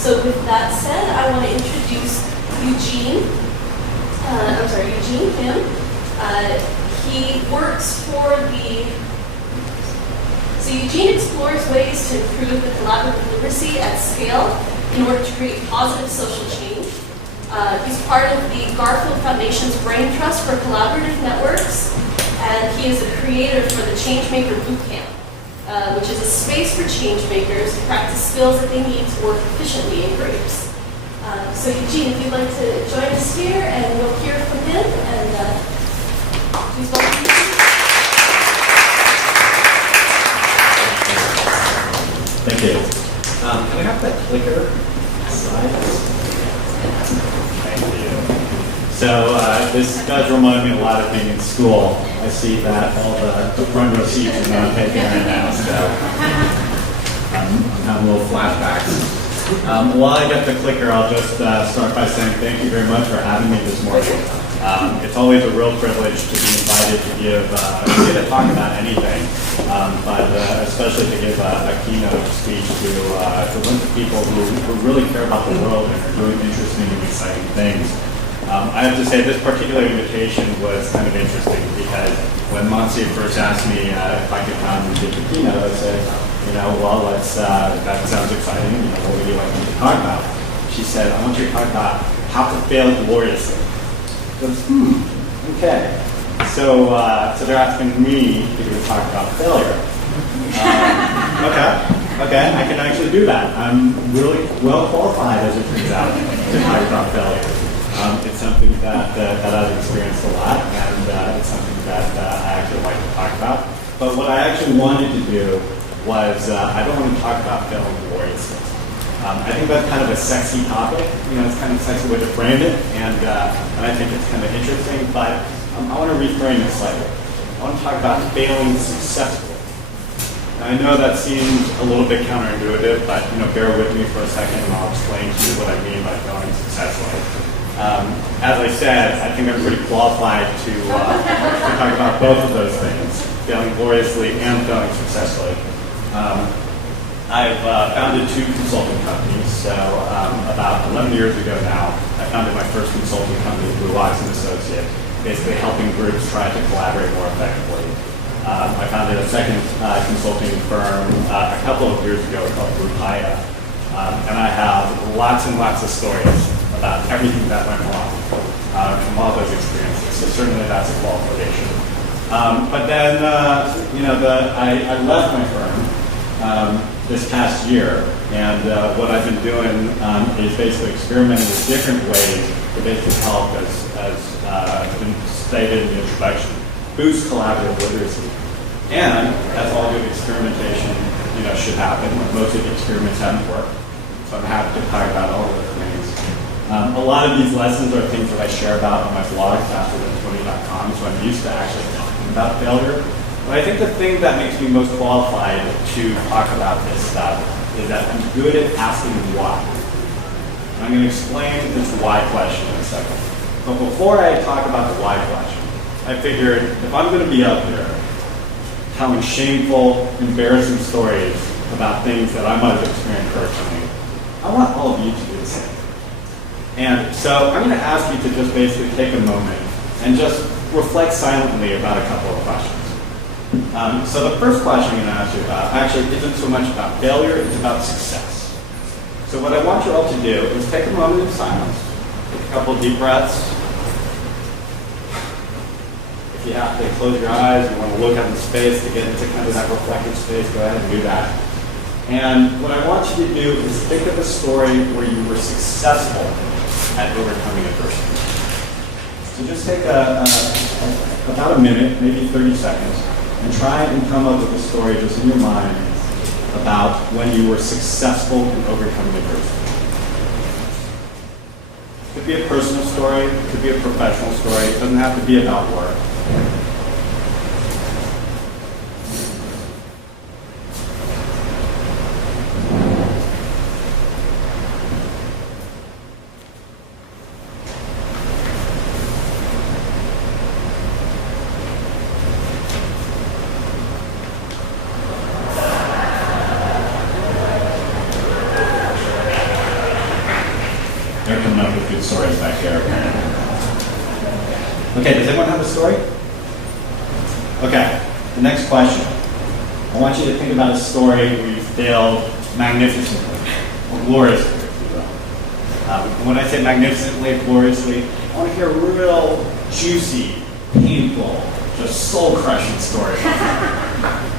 So with that said, I want to introduce Eugene Kim. He works for So Eugene explores ways to improve the collaborative literacy at scale in order to create positive social change. He's part of the Garfield Foundation's Brain Trust for Collaborative Networks, and he is a creator for the Changemaker Bootcamp, which is a space for changemakers to practice skills that they need to work efficiently in groups. So Eugene, if you'd like to join us here, and we'll hear from him, and please welcome him. Thank you. Can I have that clicker slide? Thank you. So this does remind me a lot of being in school. I see that all the front row seats are not taken right now, so I'm having a little flashbacks. While I get the clicker, I'll just start by saying thank you very much for having me this morning. It's always a real privilege to be invited to give to talk about anything, but especially to give a keynote speech to a bunch of people who really care about the world and are doing interesting and exciting things. I have to say this particular invitation was kind of interesting because when Monse first asked me if I could come and give the keynote, I said, well, that sounds exciting. What would you like me to talk about? She said, I want you to talk about how to fail gloriously. I goes, okay. So they're asking me to do a talk about failure. Okay, I can actually do that. I'm really well qualified, as it turns out, to talk about failure. It's something that I've experienced a lot, and it's something that I actually like to talk about. But what I actually wanted to do was, I don't want to talk about failing gloriously. I think that's kind of a sexy topic. It's kind of a sexy way to frame it, and I think it's kind of interesting, but I want to reframe it slightly. I want to talk about failing successfully. Now, I know that seems a little bit counterintuitive, but bear with me for a second, and I'll explain to you what I mean by failing successfully. As I said, I think I'm pretty qualified to talk about both of those things, failing gloriously and failing successfully. I've founded 2 consulting companies. So about 11 years ago now, I founded my first consulting company, Blue Ox & Associate, basically helping groups try to collaborate more effectively. I founded a second consulting firm a couple of years ago called Hult, and I have lots and lots of stories about everything that went wrong from all those experiences. So certainly that's a qualification. But then, I left my firm this past year, and what I've been doing is basically experimenting with different ways to basically help, as been stated in the introduction, boost collaborative literacy. And as all good experimentation, should happen, most of the experiments haven't worked. So I'm happy to talk about all of those things. A lot of these lessons are things that I share about on my blog, fasterthan20.com, so I'm used to actually talking about failure. But I think the thing that makes me most qualified to talk about this stuff is that I'm good at asking why. And I'm going to explain this why question in a second. But before I talk about the why question, I figured if I'm going to be up there telling shameful, embarrassing stories about things that I might have experienced personally, I want all of you to do the same. And so I'm going to ask you to just basically take a moment and just reflect silently about a couple of questions. So the first question I'm going to ask you about actually isn't so much about failure, it's about success. So what I want you all to do is take a moment of silence, take a couple of deep breaths. If you have to close your eyes, you want to look at the space to get into kind of that reflective space, go ahead and do that. And what I want you to do is think of a story where you were successful at overcoming adversity. So just take about a minute, maybe 30 seconds, and try and come up with a story just in your mind about when you were successful in overcoming adversity. It could be a personal story, it could be a professional story, it doesn't have to be about work. They're coming up with good stories back here. Okay, does anyone have a story? Okay, the next question. I want you to think about a story where you failed magnificently, or gloriously, if you will. And when I say magnificently, gloriously, I want to hear a real juicy, painful, just soul-crushing story.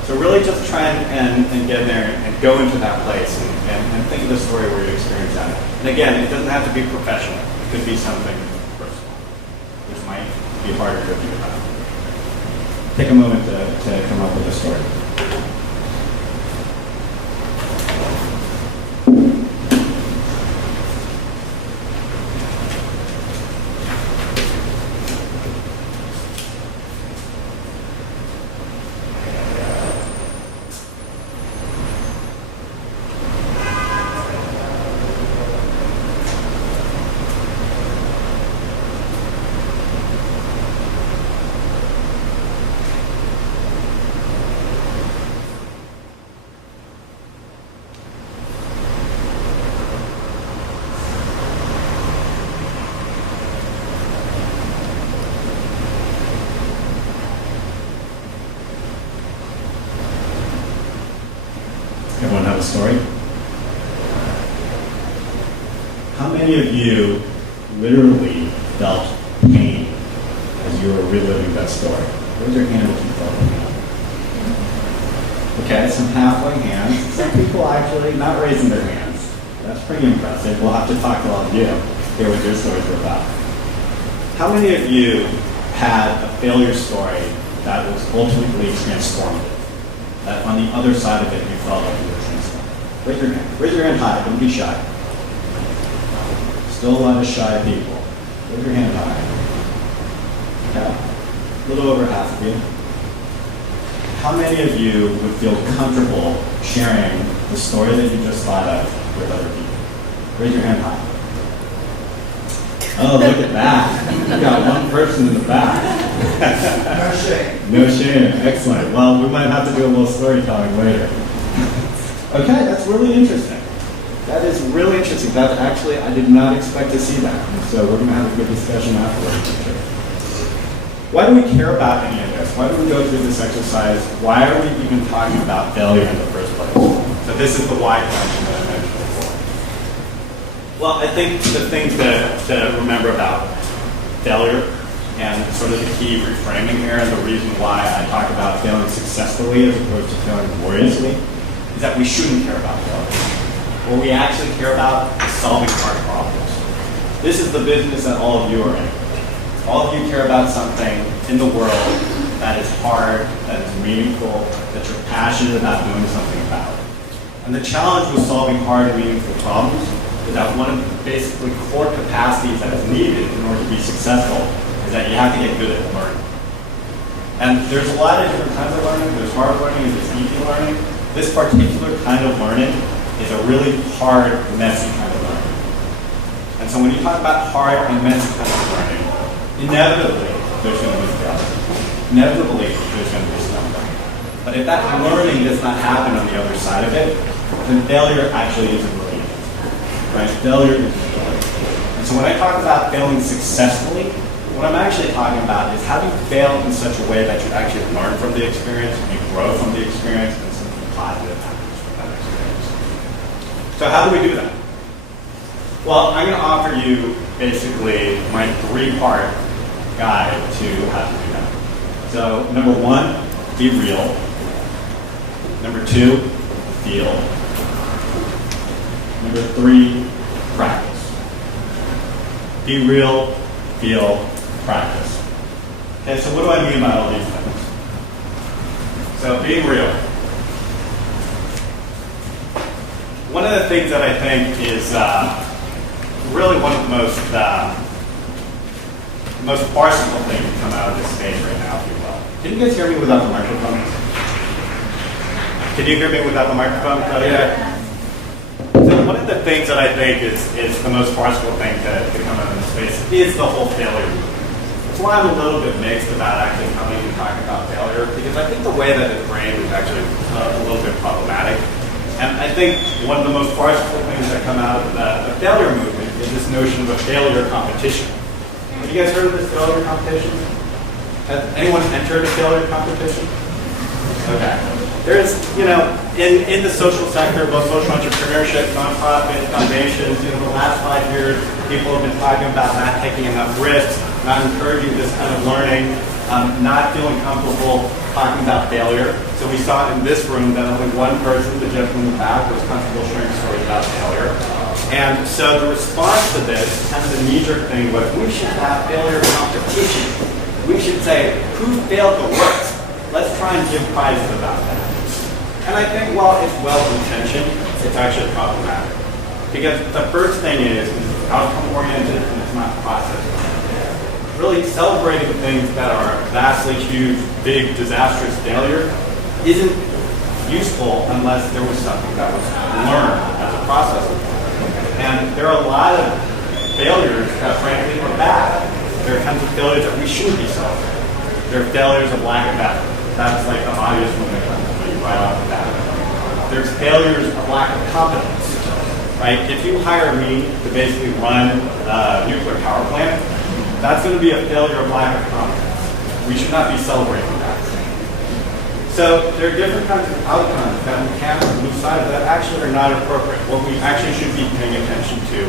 So really just try and get in there and go into that place and think of the story where you experience that. And again, it doesn't have to be professional. It could be something personal, which might be harder to think about. Take a moment to come up with a story. Everyone have a story? How many of you literally felt pain as you were reliving that story? Raise your hand if you felt pain. Okay, some halfway hands. Some people actually not raising their hands. That's pretty impressive. We'll have to talk to all of you, hear what your stories are about. How many of you had a failure story that was ultimately transformative? That on the other side of it, you felt like you were transformed. Raise your hand. Raise your hand high. Don't be shy. Still a lot of shy people. Raise your hand high. Okay. A little over half of you. How many of you would feel comfortable sharing the story that you just thought of with other people? Raise your hand high. Oh, look at that. You got one person in the back. No shame. No shame. Excellent. Well, we might have to do a little storytelling later. Okay, that's really interesting. That is really interesting. That actually, I did not expect to see that. And so we're going to have a good discussion afterwards. Why do we care about any of this? Why do we go through this exercise? Why are we even talking about failure in the first place? So this is the why question that I mentioned before. Well, I think the thing to remember about failure and sort of the key reframing here and the reason why I talk about failing successfully as opposed to failing gloriously is that we shouldn't care about failure. What we actually care about is solving hard problems. This is the business that all of you are in. All of you care about something in the world that is hard, that is meaningful, that you're passionate about doing something about. And the challenge with solving hard and meaningful problems is that one of the basically core capacities that is needed in order to be successful is that you have to get good at learning. And there's a lot of different kinds of learning. There's hard learning and there's easy learning. This particular kind of learning is a really hard, messy kind of learning. And so when you talk about hard and messy kind of learning, inevitably there's going to be failure. Inevitably there's going to be stumbling. But if that learning does not happen on the other side of it, then failure actually isn't really it. Right? Failure is failure. And so when I talk about failing successfully, what I'm actually talking about is how do you fail in such a way that you actually learn from the experience, you grow from the experience, and something positive happens from that experience. So how do we do that? Well, I'm going to offer you basically my 3-part guide to how to do that. So number 1, be real. Number 2, feel. Number 3, practice. Be real, feel, practice. Okay, so what do I mean by all these things? So being real. One of the things that I think is really one of the most farcical things to come out of this stage right now, if you will. Can you guys hear me without the microphone? Can you hear me without the microphone? Yeah. So one of the things that I think is the most farcical thing to come out of this space is the whole failure movement. That's why I'm a little bit mixed about actually coming and talking about failure, because I think the way that it's framed is actually a little bit problematic. And I think one of the most farcical things that come out of the failure movement is this notion of a failure competition. Have you guys heard of this failure competition? Has anyone entered a failure competition? Okay. There's, in the social sector, both social entrepreneurship, nonprofit, foundations, the last 5 years, people have been talking about not taking enough risks, not encouraging this kind of learning, not feeling comfortable talking about failure. So we saw in this room that only one person, the gentleman in the back, was comfortable sharing stories about failure. And so the response to this, kind of the knee-jerk thing, was we should have failure competition. We should say, who failed the worst? Let's try and give prizes about that. And I think while it's well-intentioned, it's actually problematic. Because the first thing is outcome-oriented and it's not process-oriented. Really celebrating things that are vastly huge, big, disastrous failure isn't useful unless there was something that was learned as a process. And there are a lot of failures that frankly are bad. There are kinds of failures that we shouldn't be celebrating. There are failures of lack of effort. That's like the obvious one that comes to me right off the bat. There's failures of lack of competence, right? If you hire me to basically run a nuclear power plant, that's going to be a failure of lack of competence. We should not be celebrating that. So there are different kinds of outcomes that we can lose sight of that actually are not appropriate. What we actually should be paying attention to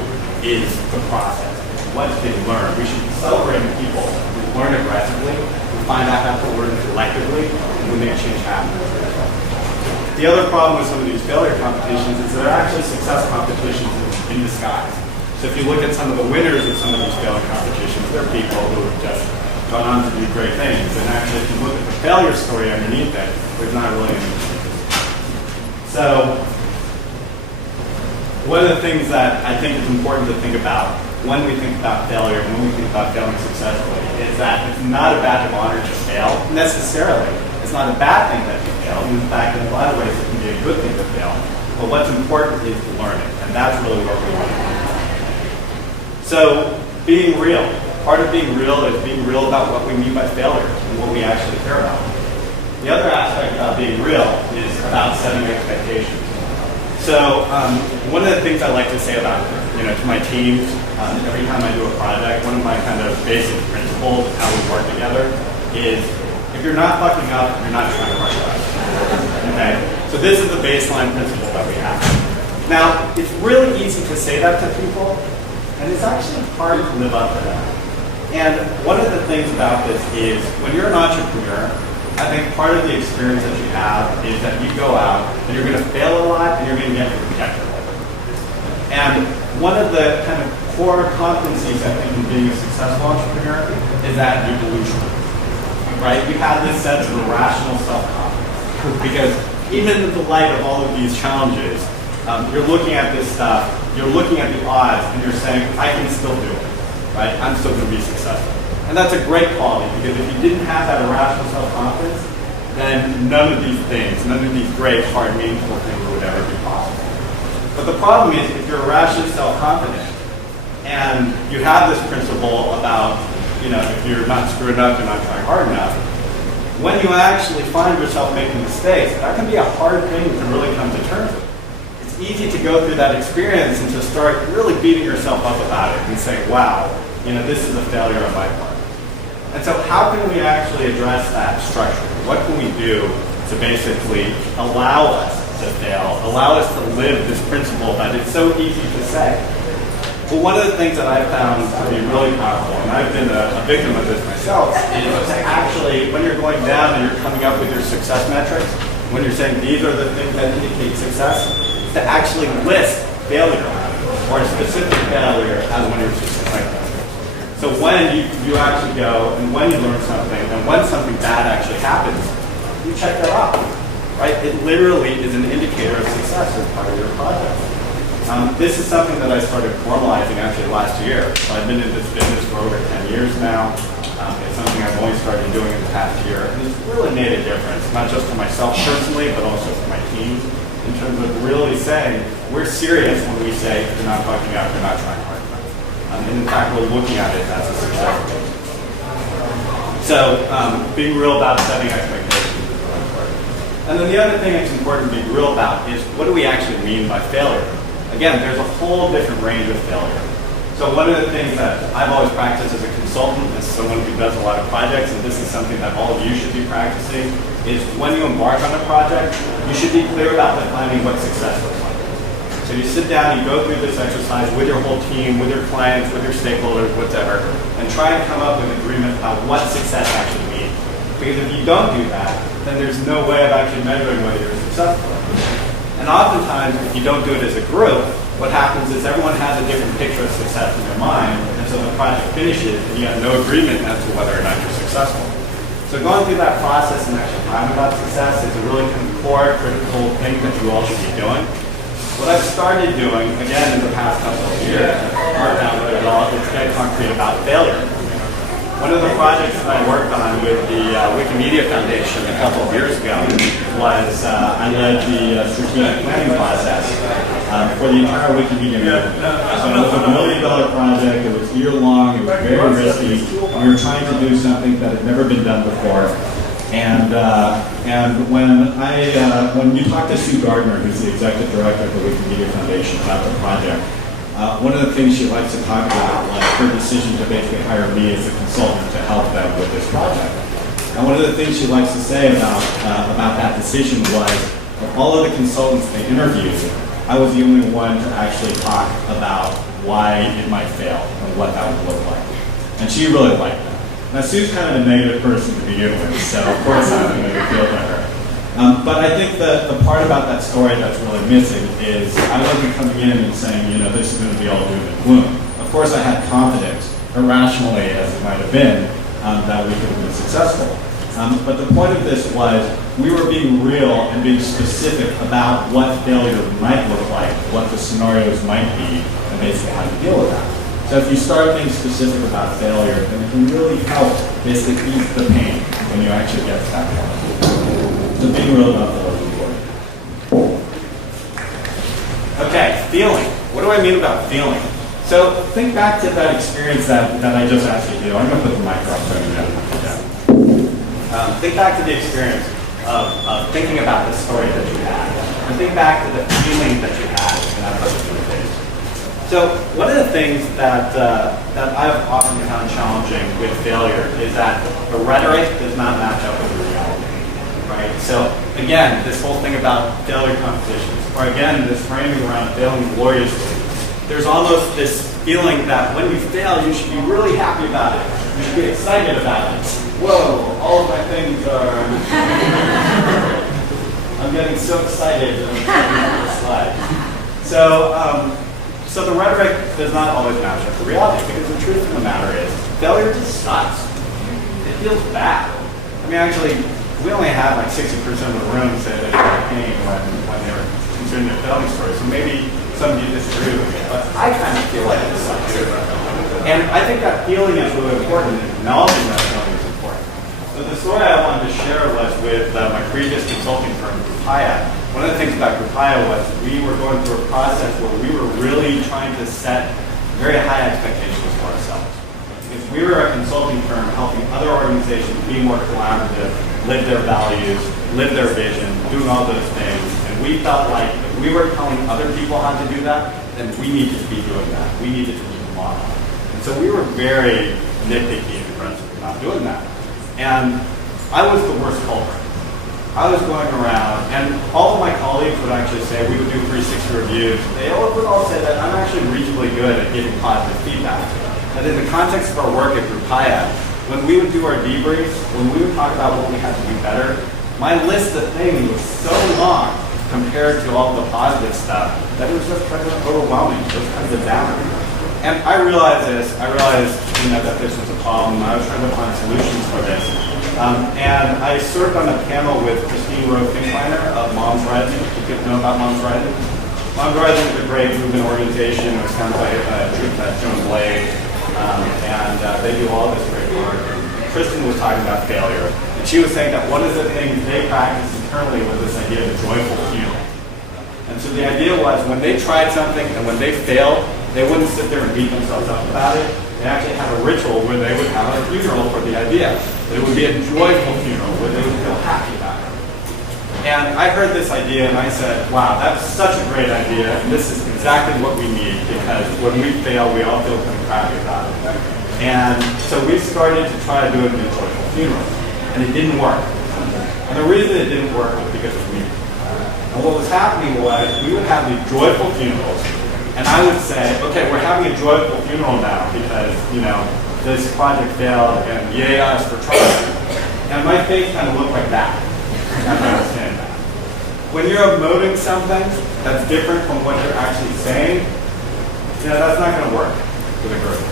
is the process. What's being learned? We should be celebrating people who learn aggressively, who find out how to learn collectively, and who make change happen. The other problem with some of these failure competitions is they're actually success competitions in disguise. So if you look at some of the winners of some of these failure competitions, they're people who have just gone on to do great things. And actually, if you look at the failure story underneath it, there's not really anything. So one of the things that I think is important to think about when we think about failure, when we think about failing successfully, is that it's not a badge of honor to fail, necessarily. It's not a bad thing that you fail. In fact, in a lot of ways, it can be a good thing to fail. But what's important is to learn it, and that's really what we want to do. So, being real. Part of being real is being real about what we mean by failure and what we actually care about. The other aspect about being real is about setting expectations. So, one of the things I like to say about to my teams, every time I do a project, one of my kind of basic principles of how we work together is if you're not fucking up, you're not trying to fuck up. Okay? So this is the baseline principle that we have. Now, it's really easy to say that to people, and it's actually hard to live up to that. And one of the things about this is when you're an entrepreneur, I think part of the experience that you have is that you go out and you're going to fail a lot and you're going to get rejected. And one of the kind of core competencies, I think, in being a successful entrepreneur is that you're delusional, right? You have this sense of irrational self-confidence because even in the light of all of these challenges, you're looking at this stuff, you're looking at the odds, and you're saying, I can still do it, right? I'm still going to be successful. And that's a great quality because if you didn't have that irrational self-confidence, then none of these things, none of these great, hard, meaningful things would ever be possible. But the problem is if you're irrationally self-confident and you have this principle about, if you're not screwed up, you're not trying hard enough, when you actually find yourself making mistakes, that can be a hard thing to really come to terms with. It's easy to go through that experience and to start really beating yourself up about it and say, wow, this is a failure on my part. And so how can we actually address that structurally? What can we do to basically allow us to fail, allow us to live this principle that it's so easy to say? Well, one of the things that I've found to be really powerful, and I've been a victim of this myself, is to actually, when you're going down and you're coming up with your success metrics, when you're saying these are the things that indicate success, to actually list failure or a specific failure as one of your success metrics. So when you actually go and when you learn something and when something bad actually happens, you check that off, right? It literally is an indicator of success as part of your project. This is something that I started formalizing actually last year. So I've been in this business for over 10 years now. It's something I've only started doing in the past year. And it's really made a difference, not just for myself personally, but also for my team, in terms of really saying, we're serious when we say, you're not fucking up, you're not trying hard enough. And in fact, we're looking at it as a success. So being real about setting expectations is really important. And then the other thing that's important to be real about is what do we actually mean by failure? Again, there's a whole different range of failure. So one of the things that I've always practiced as a consultant, as someone who does a lot of projects, and this is something that all of you should be practicing, is when you embark on a project, you should be clear about defining what success looks like. So you sit down, you go through this exercise with your whole team, with your clients, with your stakeholders, whatever, and try and come up with agreement about what success actually means. Because if you don't do that, then there's no way of actually measuring whether you're successful. And oftentimes, if you don't do it as a group, what happens is everyone has a different picture of success in their mind, and so the project finishes, and you have no agreement as to whether or not you're successful. So going through that process and actually talking about success is a really core, critical thing that you all should be doing. What I've started doing, again, in the past couple of years, worked out really well, is get concrete about failure. One of the projects that I worked on with the Wikimedia Foundation a couple of years ago was I led the strategic planning process for the entire Wikimedia movement. So it was a $1 million project, it was year-long, it was very risky. We were trying to do something that had never been done before. And when you talk to Sue Gardner, who's the executive director of the Wikimedia Foundation, about the project, one of the things she likes to talk about was her decision to basically hire me as a consultant to help them with this project. And one of the things she likes to say about that decision was, of all of the consultants they interviewed, I was the only one to actually talk about why it might fail and what that would look like. And she really liked that. Now, Sue's kind of a negative person to begin with, so of course I'm going to appeal to her. But I think the part about that story that's really missing is I wasn't coming in and saying, this is going to be all doom and gloom. Of course, I had confidence, irrationally as it might have been, that we could have been successful. But the point of this was we were being real and being specific about what failure might look like, what the scenarios might be, and basically how to deal with that. So if you start being specific about failure, then it can really help basically ease the pain when you actually get to that point. So being real about failure is important. Okay, feeling. What do I mean about feeling? So think back to that experience that I just asked you to do. I'm going to put the microphone down. Think back to the experience of thinking about the story that you had. And think back to the feeling that you had in that particular phase. So one of the things that I've often found challenging with failure is that the rhetoric does not match up with the reality, right? So again, this whole thing about failure competitions, or again, this framing around failing gloriously, there's almost this feeling that when you fail, you should be really happy about it. You should be excited about it. Whoa, all of my things are... I'm getting so excited on the slide. So the rhetoric does not always match up to reality, because the truth of the matter is, failure just sucks. It feels bad. I mean, actually, we only had like 60% of the room say that they were pain when they were considering their failing story. So maybe some of you disagree with me, but I kind of feel like it sucks too. And I think that feeling is really important, and acknowledging that feeling is important. So the story I wanted to share was with my previous consulting firm, Rupaya. One of the things about Rupaya was we were going through a process where we were really trying to set very high expectations for ourselves. Because we were a consulting firm helping other organizations be more collaborative, live their values, live their vision, doing all those things. And we felt like if we were telling other people how to do that, then we needed to be doing that. We needed to be the model. And so we were very nitpicky and aggressive about doing that. And I was the worst culprit. I was going around, and all of my colleagues would actually say, we would do 360 reviews. They would all say that I'm actually reasonably good at giving positive feedback. And in the context of our work at Rupaya, when we would do our debriefs, when we would talk about what we had to do better, my list of things was so long compared to all the positive stuff that it was just kind of overwhelming. It was kind of downer. And I realized this. I realized that this was a problem. I was trying to find solutions for this. And I served on a panel with Christine Rowe-Finkliner of Moms Rising. You could know about Moms Rising. Moms Rising is a great movement organization. It was founded by Joan Blake. And they do all this great work. And Kristen was talking about failure. And she was saying that one of the things they practiced internally was this idea of a joyful funeral. And so the idea was when they tried something and when they failed, they wouldn't sit there and beat themselves up about it. They actually had a ritual where they would have a funeral for the idea. It would be a joyful funeral where they would feel happy about it. And I heard this idea and I said, wow, that's such a great idea, and this is going to exactly what we need, because when we fail, we all feel kind of crappy about it. And so we started to try to do it in joyful funerals, and it didn't work. And the reason it didn't work was because of me. And what was happening was we would have these joyful funerals, and I would say, okay, we're having a joyful funeral now because, this project failed, and yay us for trying. And my face kind of looked like that after I was saying that. When you're emoting something that's different from what you're actually saying, that's not going to work with a group.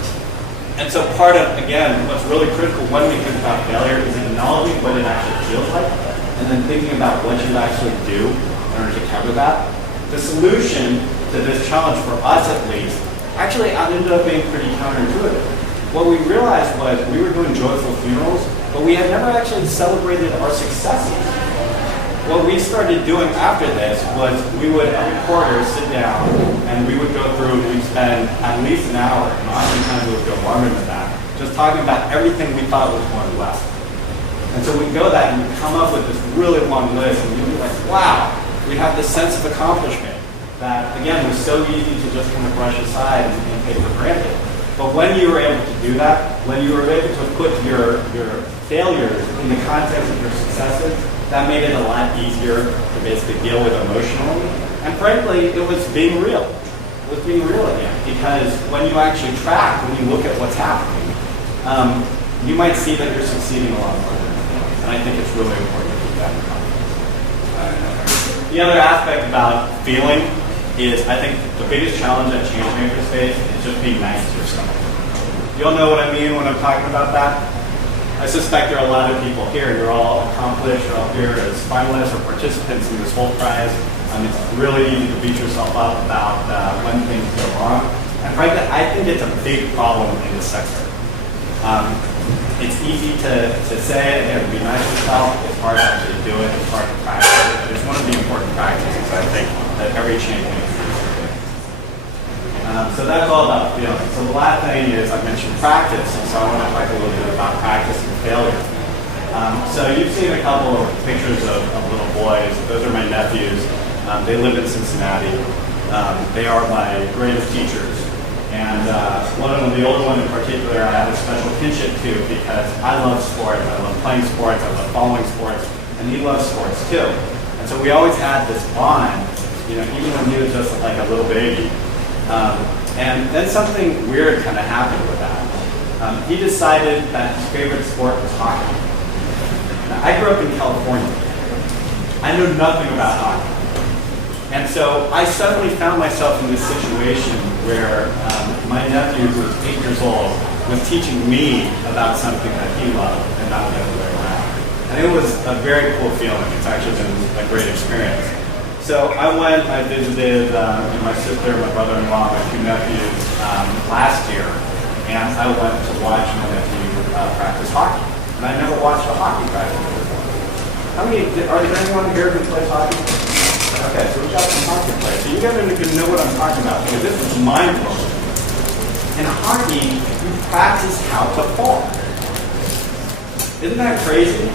And so part of, again, what's really critical when we think about failure is acknowledging what it actually feels like, and then thinking about what you actually do in order to cover that. The solution to this challenge, for us at least, actually ended up being pretty counterintuitive. What we realized was we were doing joyful funerals, but we had never actually celebrated our successes. What we started doing after this was we would, every quarter, sit down, and we would go through, we'd spend at least an hour, and oftentimes it would go longer than that, just talking about everything we thought was going well. And so we'd go that and we'd come up with this really long list, and we'd be like, wow, we have this sense of accomplishment that, again, was so easy to just kind of brush aside and take for granted. But when you were able to do that, when you were able to put your failures in the context of your successes, that made it a lot easier to basically deal with emotionally. And frankly, it was being real. It was being real again. Because when you actually track, when you look at what's happening, you might see that you're succeeding a lot more. And I think it's really important to keep that in mind. The other aspect about feeling is, I think, the biggest challenge that change makers face is just being nice to yourself. You'll know what I mean when I'm talking about that. I suspect there are a lot of people here. You're all accomplished. You're all here as finalists or participants in this Hult prize. It's really easy to beat yourself up about when things go wrong. And frankly, I think it's a big problem in this sector. It's easy to say it and be nice to yourself. It's hard to actually do it. It's hard to practice it. But it's one of the important practices, I think, that every change maker needs to do. So that's all about feeling. So the last thing is I mentioned practice. So I want to talk a little bit about practice and failure. So you've seen a couple of pictures of little boys. Those are my nephews. They live in Cincinnati. They are my greatest teachers. And one of them, the older one in particular, I have a special kinship to because I love sports. I love playing sports. I love following sports. And he loves sports too. And so we always had this bond, even when he was just like a little baby. And then something weird kind of happened with that. He decided that his favorite sport was hockey. Now, I grew up in California. I knew nothing about hockey. And so I suddenly found myself in this situation where my nephew, who was 8 years old, was teaching me about something that he loved and not the other way around. And it was a very cool feeling. It's actually been a great experience. So I visited my sister, my brother-in-law, my 2 nephews last year, and I went to watch my nephew practice hockey. And I never watched a hockey practice before. Is there anyone here who plays hockey? Okay, so we've got some hockey players. So you guys are going to know what I'm talking about, because this is mind-blowing. In hockey, you practice how to fall. Isn't that crazy?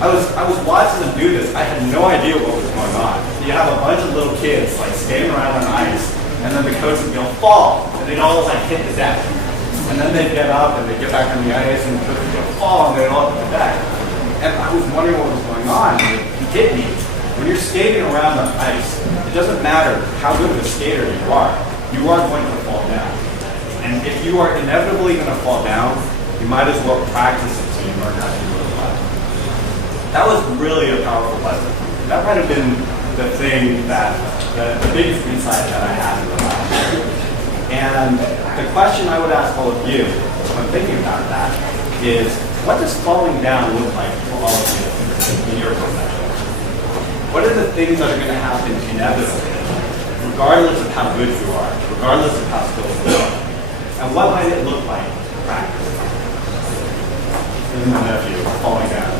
I was watching them do this. I had no idea what was going on. So you have a bunch of little kids like skating around on ice, and then the coach would go, fall, and they'd all like hit the deck. And then they'd get up and they'd get back on the ice, and the coach would go, fall, and they'd all hit the deck. And I was wondering what was going on. And it hit me. When you're skating around on ice, it doesn't matter how good of a skater you are going to fall down. And if you are inevitably going to fall down, you might as well practice it so you learn how to do it well. That was really a powerful lesson. That might have been the thing that, the biggest insight that I had in the last year. And the question I would ask all of you, when thinking about that, is what does falling down look like for all of you in your profession? What are the things that are going to happen inevitably, regardless of how good you are, regardless of how skillful you are? And what might it look like to practice? This is my nephew falling down.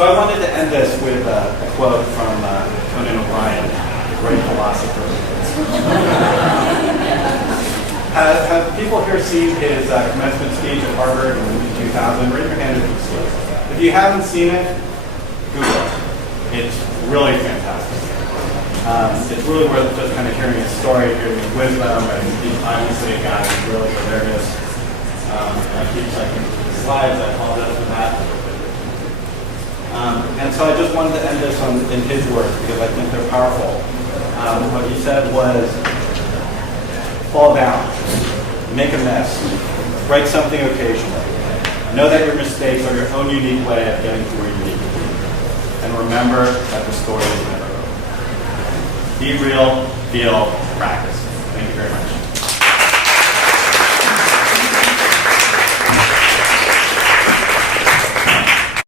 So I wanted to end this with a quote from Conan O'Brien, the great philosopher. Have people here seen his commencement speech at Harvard in 2000? Raise your hand if you've seen it. If you haven't seen it, Google it. It's really fantastic. It's really worth just kind of hearing his story, hearing his wisdom, and he's obviously a guy who's really hilarious. I keep checking the slides, I apologize for that. And so I just wanted to end this in his words because I think they're powerful. What he said was, fall down, make a mess, break something occasionally. Know that your mistakes are your own unique way of getting to where you need to be. And remember that the story is never over. Be real, feel, practice.